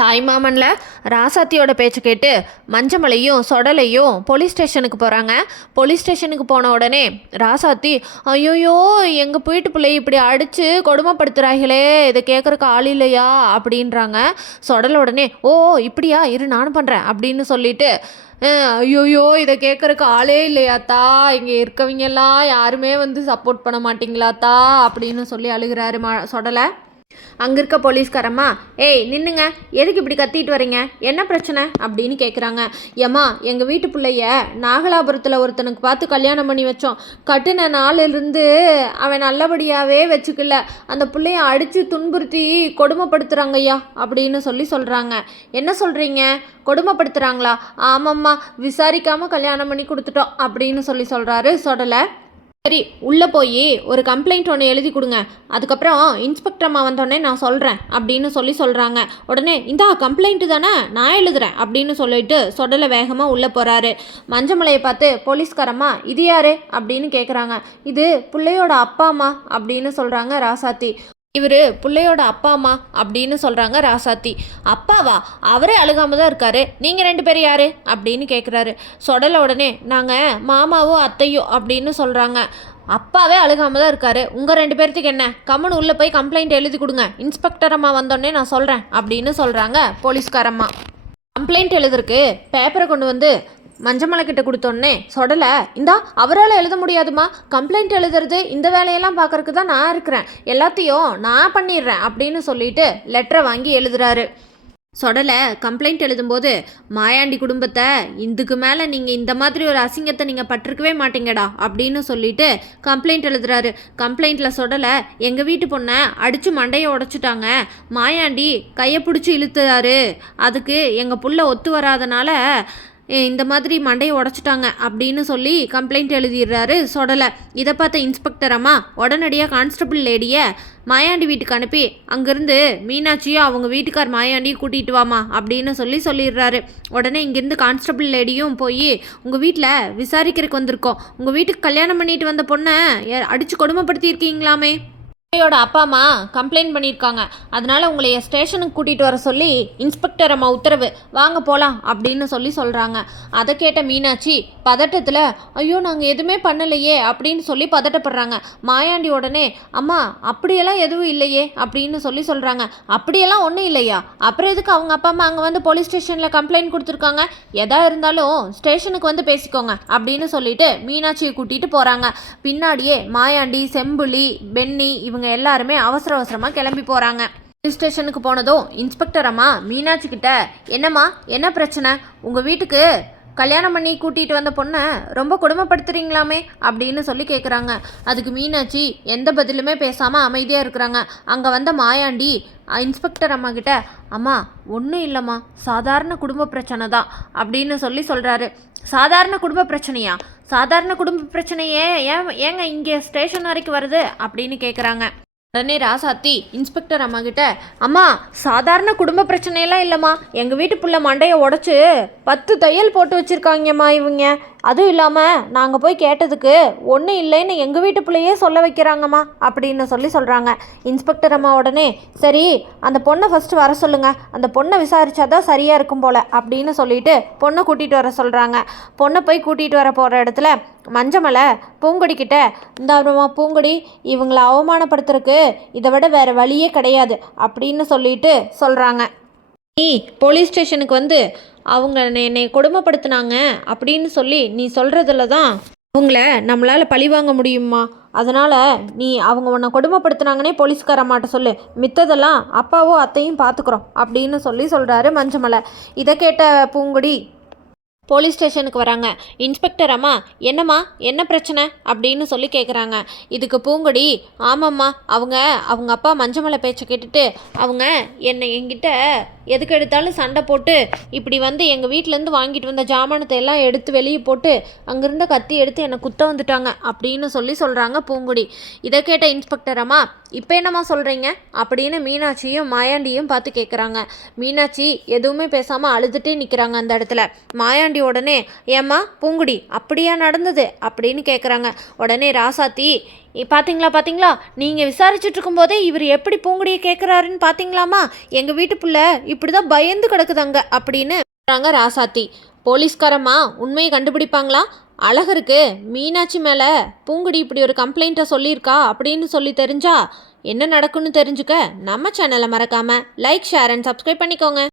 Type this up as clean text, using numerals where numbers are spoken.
தாய்மாமனில் ராசாத்தியோட பேச்சு கேட்டு மஞ்சமலையும் சொடலையும் போலீஸ் ஸ்டேஷனுக்கு போகிறாங்க. போலீஸ் ஸ்டேஷனுக்கு போன உடனே ராசாத்தி, ஐயோயோ எங்கள் வீட்டு பிள்ளையை இப்படி அடித்து கொடுமைப்படுத்துகிறாங்களே, இதை கேட்குறக்கு ஆள் இல்லையா அப்படின்றாங்க. சொடல உடனே, ஓ இப்படியா, இரு நானும் பண்ணுறேன் அப்படின்னு சொல்லிட்டு, ஐயோயோ இதை கேட்குறக்கு ஆளே இல்லையாத்தா, இங்கே இருக்கவங்கெல்லாம் யாருமே சப்போர்ட் பண்ண மாட்டிங்களாத்தா அப்படின்னு சொல்லி அழுகிறாரு சொடலை. அங்கே இருக்க போலீஸ்காரம்மா, ஏய் நின்னுங்க, எதுக்கு இப்படி கத்திட்டு வரீங்க, என்ன பிரச்சனை அப்படின்னு கேட்குறாங்க. ஏம்மா எங்கள் வீட்டு பிள்ளைய நாகலாபுரத்தில் ஒருத்தனுக்கு பார்த்து கல்யாணம் பண்ணி வச்சோம். கட்டுன நாளிலிருந்து அவன் நல்லபடியாகவே வச்சுக்கல. அந்த பிள்ளைய அடித்து துன்புறுத்தி கொடுமைப்படுத்துகிறாங்க ஐயா அப்படின்னு சொல்கிறாங்க. என்ன சொல்கிறீங்க, கொடுமைப்படுத்துகிறாங்களா? ஆமாம்மா, விசாரிக்காமல் கல்யாணம் பண்ணி கொடுத்துட்டோம் அப்படின்னு சொல்கிறாரு சொடலை. சரி, உள்ளே போய் ஒரு கம்ப்ளைண்ட் ஒன்று எழுதி கொடுங்க, அதுக்கப்புறம் இன்ஸ்பெக்டர் அம்மா வந்தோடனே நான் சொல்கிறேன் அப்படின்னு சொல்கிறாங்க. உடனே இந்தா கம்ப்ளைண்ட்டு தானே, நான் எழுதுறேன் அப்படின்னு சொல்லிட்டு சொடலை வேகமாக உள்ளே போகிறாரு. மஞ்சமலையை பார்த்து போலீஸ்காரம்மா, இது யார் அப்படின்னு கேட்குறாங்க. இது பிள்ளையோட அப்பா அம்மா அப்படின்னு சொல்கிறாங்க ராசாத்தி. இவர் பிள்ளையோட அப்பா அம்மா அப்படின்னு சொல்கிறாங்க ராசாத்தி. அப்பாவா? அவரே அழுகாமல் தான் இருக்காரு, நீங்கள் ரெண்டு பேரும் யார் அப்படின்னு கேட்குறாரு. சொடலை உடனே, நாங்கள் மாமாவோ அத்தையோ அப்படின்னு சொல்கிறாங்க. அப்பாவே அழுகாமல் தான் இருக்காரு, உங்கள் ரெண்டு பேர்த்துக்கு என்ன, கம்முன்னு உள்ளே போய் கம்ப்ளைண்ட் எழுதி கொடுங்க, இன்ஸ்பெக்டர் அம்மா வந்தோடனே நான் சொல்கிறேன் அப்படின்னு சொல்கிறாங்க போலீஸ்காரம்மா. கம்ப்ளைண்ட் எழுதுறதுக்கு பேப்பரை கொண்டு வந்து மஞ்சமலை கிட்ட கொடுத்தோன்னே சொடலை, இந்தா அவரால் எழுத முடியாதுமா, கம்ப்ளைண்ட் எழுதுறது இந்த வேலையெல்லாம் பார்க்கறக்கு தான் நான் இருக்கிறேன், எல்லாத்தையும் நான் பண்ணிடுறேன் அப்படின்னு சொல்லிட்டு லெட்டரை வாங்கி எழுதுறாரு. சொடலை கம்ப்ளைண்ட் எழுதும்போது, மாயாண்டி குடும்பத்தை இதுக்கு மேலே நீங்கள் இந்த மாதிரி ஒரு அசிங்கத்தை நீங்கள் பட்டிருக்கவே மாட்டீங்கடா அப்படின்னு சொல்லிட்டு கம்ப்ளைண்ட் எழுதுறாரு. கம்ப்ளைண்ட்டில் சொடலை, எங்கள் வீட்டு பொண்ணை அடித்து மண்டையை உடச்சிட்டாங்க, மாயாண்டி கையை பிடிச்சி இழுத்துறாரு, அதுக்கு எங்கள் புள்ள ஒத்து வராதனால இந்த மாதிரி மண்டையை உடச்சிட்டாங்க அப்படின்னு சொல்லி கம்ப்ளைண்ட் எழுதிடுறாரு சொடலை. இதை பார்த்த இன்ஸ்பெக்டர் அம்மா உடனடியாக கான்ஸ்டபிள் லேடியை மாயாண்டி வீட்டுக்கு அனுப்பி அங்கேருந்து மீனாட்சியும் அவங்க வீட்டுக்கார் மாயாண்டியும் கூட்டிகிட்டு வாமா அப்படின்னு சொல்லிடுறாரு. உடனே இங்கேருந்து கான்ஸ்டபிள் லேடியும் போய், உங்கள் வீட்டில் விசாரிக்கிறதுக்கு வந்திருக்கோம், உங்கள் வீட்டுக்கு கல்யாணம் பண்ணிட்டு வந்த பொண்ணை அடித்து கொடுமைப்படுத்தியிருக்கீங்களாமே, பிள்ளையோட அப்பா அம்மா கம்ப்ளைண்ட் பண்ணியிருக்காங்க, அதனால் உங்களை ஸ்டேஷனுக்கு கூட்டிகிட்டு வர சொல்லி இன்ஸ்பெக்டர் அம்மா உத்தரவு, வாங்க போகலாம் அப்படின்னு சொல்கிறாங்க. அதை கேட்ட மீனாட்சி பதட்டத்தில், ஐயோ நாங்கள் எதுவுமே பண்ணலையே அப்படின்னு பதட்டப்படுறாங்க. மாயாண்டி உடனே, அம்மா அப்படியெல்லாம் எதுவும் இல்லையே அப்படின்னு சொல்கிறாங்க. அப்படியெல்லாம் ஒன்றும் இல்லையா, அப்புறம் எதுக்கு அவங்க அப்பா அம்மா அங்கே போலீஸ் ஸ்டேஷனில் கம்ப்ளைண்ட் கொடுத்துருக்காங்க, எதா இருந்தாலும் ஸ்டேஷனுக்கு பேசிக்கோங்க அப்படின்னு சொல்லிட்டு மீனாட்சியை கூட்டிகிட்டு போகிறாங்க. பின்னாடியே மாயாண்டி, செம்புலி, பென்னி இவங்க எல்லாருமே அவசரமாக கிளம்பி போகிறாங்க. போலீஸ் ஸ்டேஷனுக்கு போனதும் இன்ஸ்பெக்டர் அம்மா மீனாட்சி கிட்ட, என்னம்மா என்ன பிரச்சனை, உங்கள் வீட்டுக்கு கல்யாணம் பண்ணி கூட்டிகிட்டு வந்த பொண்ணை ரொம்ப கொடுமைப்படுத்துறீங்களாமே அப்படின்னு கேட்குறாங்க. அதுக்கு மீனாட்சி எந்த பதிலுமே பேசாமல் அமைதியாக இருக்கிறாங்க. அங்கே வந்த மாயாண்டி இன்ஸ்பெக்டர் அம்மா கிட்ட, அம்மா ஒன்றும் இல்லைம்மா, சாதாரண குடும்ப பிரச்சனை தான் அப்படின்னு சொல்கிறாரு. சாதாரண குடும்ப பிரச்சனையா? சாதாரண குடும்ப பிரச்சனையே ஏங்க இங்கே ஸ்டேஷன் வரைக்கும் வருது அப்படின்னு கேட்குறாங்க. உடனே ராசாத்தி இன்ஸ்பெக்டர் அம்மா கிட்ட, அம்மா சாதாரண குடும்ப பிரச்சனையெல்லாம் இல்லைம்மா, எங்கள் வீட்டு புள்ள மண்டையை உடச்சி 10 தையல் போட்டு வச்சுருக்காங்கம்மா இவங்க, அதுவும் இல்லாமல் நாங்கள் போய் கேட்டதுக்கு ஒன்றும் இல்லைன்னு எங்கள் வீட்டு பிள்ளையே சொல்ல வைக்கிறாங்கம்மா அப்படின்னு சொல்கிறாங்க. இன்ஸ்பெக்டர் அம்மா உடனே, சரி அந்த பொண்ணை ஃபஸ்ட்டு வர சொல்லுங்கள், அந்த பொண்ணை விசாரித்தாதான் சரியாக இருக்கும் போல் அப்படின்னு சொல்லிட்டு பொண்ணை கூட்டிகிட்டு வர சொல்கிறாங்க. பொண்ணை போய் கூட்டிகிட்டு வர போகிற இடத்துல மஞ்சமலை பூங்கொடிக்கிட்ட, இந்த பூங்கொடி இவங்களை அவமானப்படுத்துறதுக்கு இதை விட வேறு வழியே கிடையாது அப்படின்னு சொல்கிறாங்க. நீ போலீஸ் ஸ்டேஷனுக்கு அவங்க என்னை கொடுமைப்படுத்தினாங்க அப்படின்னு நீ சொல்கிறதுல தான் அவங்கள நம்மளால் பழி வாங்க முடியுமா, அதனால் நீ அவங்க உன்னை கொடுமைப்படுத்தினாங்கன்னே போலீஸ்காரம்மாட்ட சொல்லு, மித்ததெல்லாம் அப்பாவோ அத்தையும் பார்த்துக்குறோம் அப்படின்னு சொல்கிறாரு மஞ்சமலை. இதை கேட்ட பூங்குடி போலீஸ் ஸ்டேஷனுக்கு வராங்க. இன்ஸ்பெக்டர் அம்மா, என்னம்மா என்ன பிரச்சனை அப்படின்னு கேட்குறாங்க. இதுக்கு பூங்கொடி, ஆமாம்மா அவங்க அப்பா மஞ்சமலை பேச்சை கேட்டுட்டு அவங்க என்கிட்ட எதுக்கு எடுத்தாலும் சண்டை போட்டு இப்படி எங்கள் வீட்டிலேருந்து வாங்கிட்டு வந்த ஜாமானத்தை எல்லாம் எடுத்து வெளியே போட்டு அங்கேருந்த கத்தி எடுத்து என்னை குத்த வந்துட்டாங்க அப்படின்னு சொல்கிறாங்க பூங்குடி. இதை கேட்ட இன்ஸ்பெக்டர் அம்மா, இப்போ என்னம்மா சொல்கிறீங்க அப்படின்னு மீனாட்சியும் மாயாண்டியும் பார்த்து கேட்குறாங்க. மீனாட்சி எதுவுமே பேசாமல் அழுதுகிட்டே நிற்கிறாங்க அந்த இடத்துல. மாயாண்டி தாண்டி உடனே ஏம்மா பூங்குடி அப்படியா நடந்தது அப்படின்னு கேட்குறாங்க. உடனே ராசாத்தி பார்த்தீங்களா நீங்கள் விசாரிச்சுட்டு இருக்கும்போதே இவர் எப்படி பூங்குடியை கேட்குறாருன்னு பார்த்தீங்களாமா, எங்கள் வீட்டு பிள்ளை இப்படி தான் பயந்து கிடக்குதாங்க அப்படின்னு சொல்கிறாங்க ராசாத்தி. போலீஸ்காரம்மா உண்மையை கண்டுபிடிப்பாங்களா? அழகருக்கு மீனாட்சி மேலே பூங்குடி இப்படி ஒரு கம்ப்ளைண்ட்டை சொல்லியிருக்கா அப்படின்னு சொல்லி தெரிஞ்சா என்ன நடக்கும்னு தெரிஞ்சுக்க நம்ம சேனலை மறக்காமல் லைக், ஷேர் அண்ட் சப்ஸ்கிரைப் பண்ணிக்கோங்க.